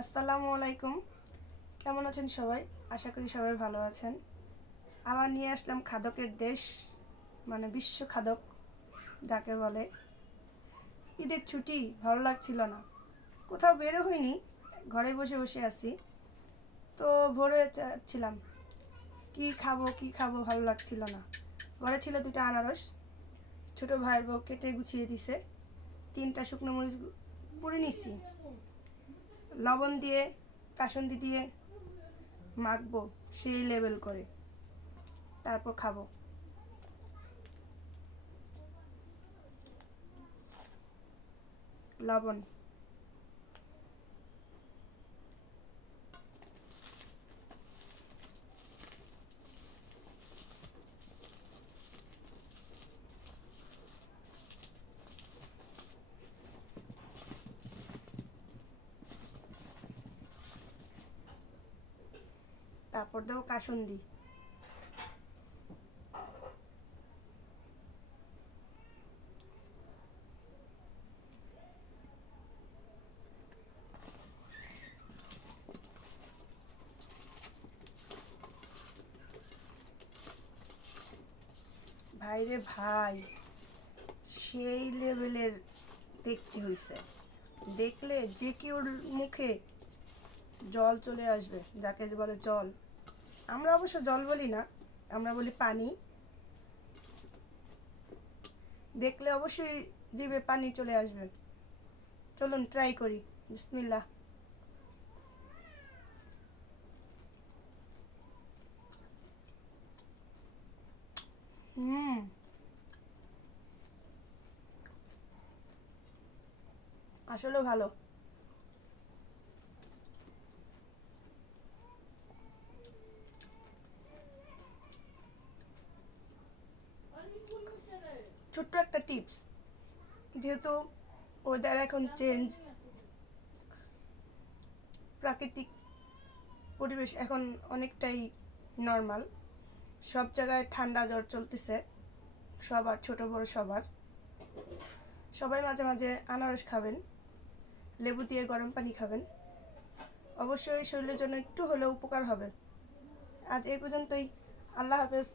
আসসালামু আলাইকুম। কেমন আছেন সবাই? আশা করি সবাই ভালো আছেন। আবার নিয়ে আসলাম খাদকের দেশ, মানে বিশ্ব খাদক যাকে বলে। ঈদের ছুটি ভালো লাগছিল না, কোথাও বেরো হয়নি, ঘরে বসে বসে আছি। তো ভোরে চাচ্ছিলাম কি খাবো ভালো লাগছিল না। ঘরে ছিল দুটো আনারস, ছোটো ভাইয়ের বউ কেটে গুছিয়ে দিছে। 3টা শুকনো মরিচ পুড়ে নিচ্ছি, লবণ দিয়ে কাসুন্দি দিয়ে মাখবো সেই লেভেল করে, তারপর খাবো। লবণ, তারপর দেবো কাসুন্দি। ভাইরে ভাই, সেই লেভেলের দেখতে হয়েছে, দেখলে যে কেউর মুখে জল চলে আসবে, যাকে বলে জল। আমরা অবশ্য জল বলি না, আমরা বলি পানি। দেখলে অবশ্যই জিভে পানি চলে আসবে। চলুন ট্রাই করি। বিসমিল্লাহ। হুম, আসলে ভালো। ছোট্ট একটা টিপস, যেহেতু ওয়েদার এখন চেঞ্জ, প্রাকৃতিক পরিবেশ এখন অনেকটাই নর্মাল, সব জায়গায় ঠান্ডা জ্বর চলতেছে, সবার, ছোট বড় সবার। সবাই মাঝে মাঝে আনারস খাবেন, লেবু দিয়ে গরম পানি খাবেন, অবশ্যই শরীরের জন্য একটু হলেও উপকার হবে। আজ এই পর্যন্তই। আল্লাহ হাফেজ।